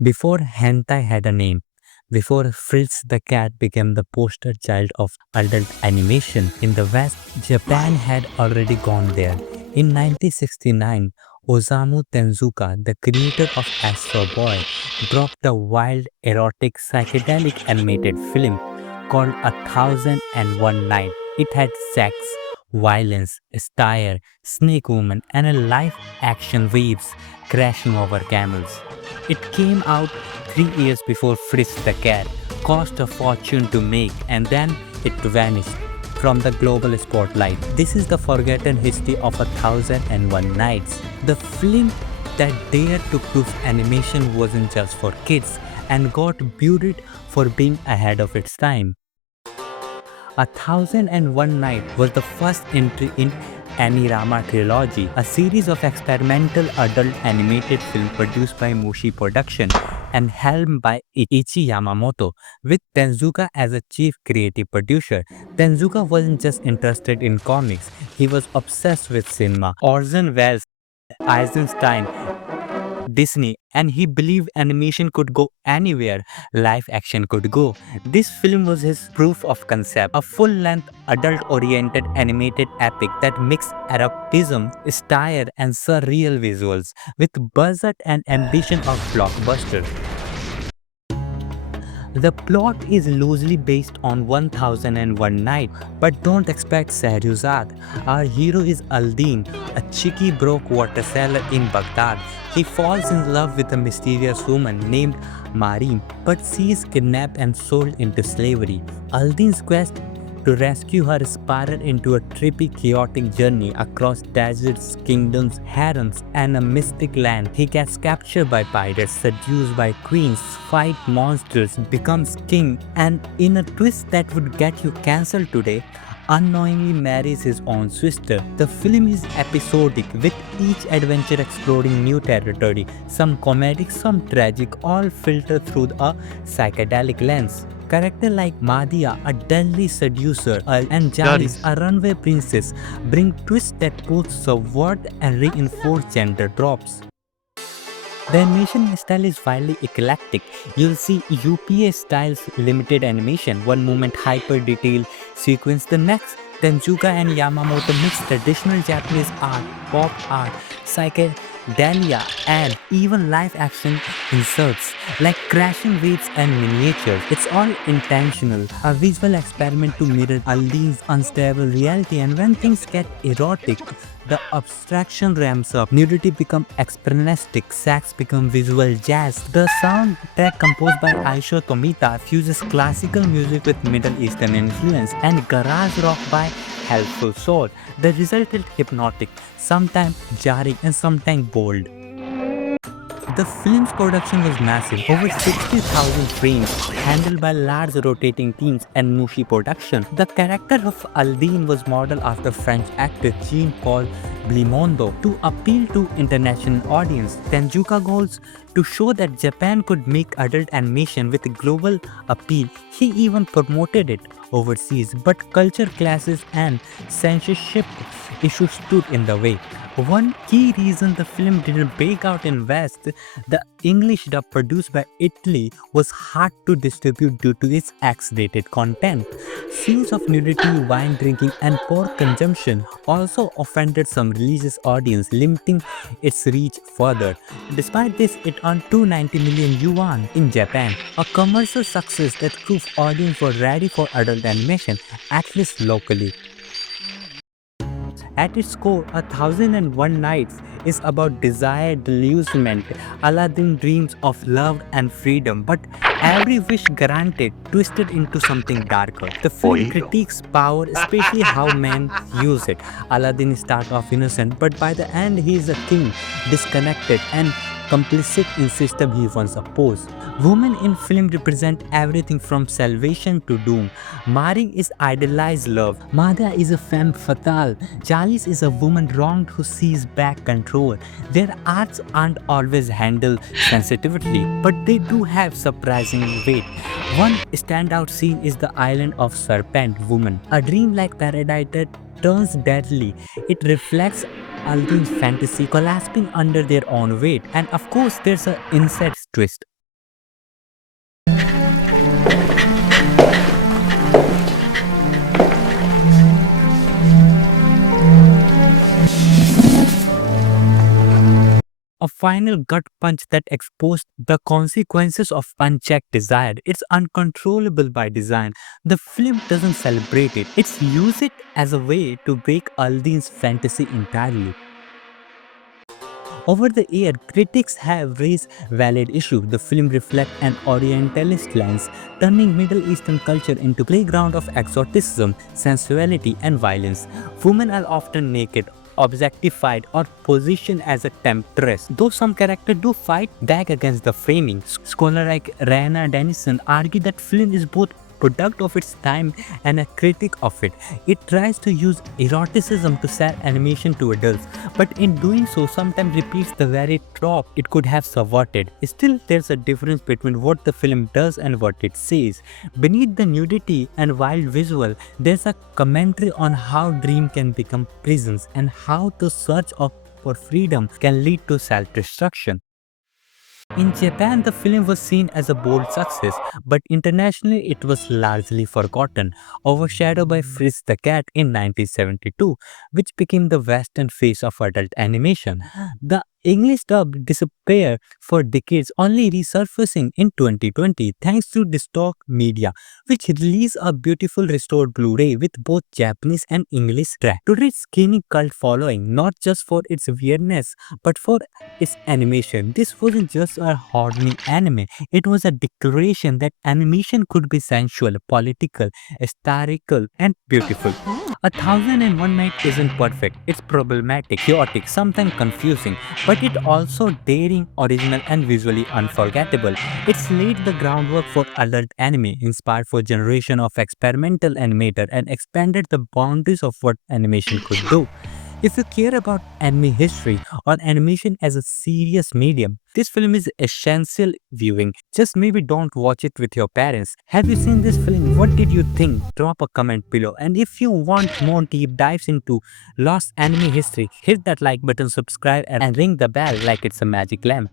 Before hentai had a name, before Fritz the Cat became the poster child of adult animation in the West, Japan had already gone there. In 1969, Osamu Tezuka, the creator of Astro Boy, dropped a wild, erotic, psychedelic animated film called A Thousand and One Night. It had sex, violence, style, snake woman, and a live action waves crashing over camels. It came out 3 years before Fritz the Cat, cost a fortune to make, and then it vanished from the global spotlight. This is the forgotten history of A Thousand and One Nights. The film that dared to prove animation wasn't just for kids and got buried for being ahead of its time. A Thousand and One Night was the first entry in Anirama trilogy, a series of experimental adult animated films produced by Mushi Production and helmed by Eiichi Yamamoto, with Tezuka as a chief creative producer. Tezuka wasn't just interested in comics, he was obsessed with cinema. Orson Welles, Eisenstein, Disney, and he believed animation could go anywhere live action could go. This film was his proof of concept, a full-length, adult-oriented animated epic that mixed eroticism, style, and surreal visuals with budget and ambition of blockbuster. The plot is loosely based on 1001 Night, but don't expect Saryuzad. Our hero is Aldin, a cheeky broke water seller in Baghdad. He falls in love with a mysterious woman named Marim, but she is kidnapped and sold into slavery. Aldin's quest to rescue her spiral into a trippy, chaotic journey across deserts, kingdoms, harems, and a mystic land. He gets captured by pirates, seduced by queens, fight monsters, becomes king, and in a twist that would get you cancelled today, unknowingly marries his own sister. The film is episodic, with each adventure exploring new territory, some comedic, some tragic, all filtered through a psychedelic lens. Characters like Madia, a deadly seducer, and Jaris, a runway princess, bring twists that both subvert and reinforce gender tropes. The animation style is wildly eclectic. You'll see UPA styles limited animation, one moment hyper detailed sequence, the next. Tenzuka and Yamamoto mix traditional Japanese art, pop art, psychedelia, and even live action inserts like crashing waves and miniatures. It's all intentional, a visual experiment to mirror Ali's unstable reality, and when things get erotic, the abstraction ramps up, nudity becomes expressionistic, sex becomes visual jazz. The soundtrack composed by Isao Tomita fuses classical music with Middle Eastern influence and garage rock by Helpful Soul. The result is hypnotic, sometimes jarring and sometimes bold. The film's production was massive, over 60,000 frames, handled by large rotating teams and Mushi production. The character of Aldine was modeled after French actor Jean-Paul Belmondo to appeal to international audience. Tenzuka goals to show that Japan could make adult animation with global appeal. He even promoted it overseas, but culture clashes and censorship issues stood in the way. One key reason the film didn't break out in West, the English dub produced by Italy, was hard to distribute due to its X-rated content. Scenes of nudity, wine drinking, and pork consumption also offended some religious audience, limiting its reach further. Despite this, it earned 290 million yuan in Japan, a commercial success that proved audience were ready for adult animation, at least locally. At its core, A Thousand and One Nights is about desire, delusionment. Aladdin dreams of love and freedom, but every wish granted twisted into something darker. The film critiques power, especially how men use it. Aladdin starts off innocent, but by the end he is a king, disconnected and complicit in system he once opposed. Women in film represent everything from salvation to doom. Maring is idealized love. Mada is a femme fatale. Jalis is a woman wronged who sees back control. Their arcs aren't always handled sensitively, but they do have surprising weight. One standout scene is the island of Serpent Woman, a dreamlike paradise that turns deadly. It reflects Aldin's fantasy collapsing under their own weight. And of course, there's an incest twist. A final gut punch that exposed the consequences of unchecked desire. It's uncontrollable by design. The film doesn't celebrate it, it's use it as a way to break Aldin's fantasy entirely. Over the year, critics have raised valid issues. The film reflects an Orientalist lens, turning Middle Eastern culture into playground of exoticism, sensuality, and violence. Women are often naked, objectified, or positioned as a temptress. Though some characters do fight back against the framing, scholars like Raina Dennison argue that film is both product of its time and a critic of it. It tries to use eroticism to sell animation to adults, but in doing so sometimes repeats the very trope it could have subverted. Still, there's a difference between what the film does and what it says. Beneath the nudity and wild visual, there's a commentary on how dream can become prisons and how the search for freedom can lead to self-destruction. In Japan, the film was seen as a bold success, but internationally it was largely forgotten, overshadowed by Fritz the Cat in 1972, which became the Western face of adult animation. The English dub disappeared for decades, only resurfacing in 2020 thanks to Distork Media, which released a beautiful restored Blu-ray with both Japanese and English tracks. Today's gaining cult following, not just for its weirdness, but for its animation. This wasn't just a horny anime, it was a declaration that animation could be sensual, political, satirical, and beautiful. A Thousand and One Night isn't perfect, it's problematic, chaotic, sometimes confusing, but it also daring, original, and visually unforgettable. It's laid the groundwork for adult anime, inspired for generation of experimental animator, and expanded the boundaries of what animation could do. If you care about anime history or animation as a serious medium, this film is essential viewing. Just maybe don't watch it with your parents. Have you seen this film? What did you think? Drop a comment below. And if you want more deep dives into lost anime history, hit that like button, subscribe, and ring the bell like it's a magic lamp.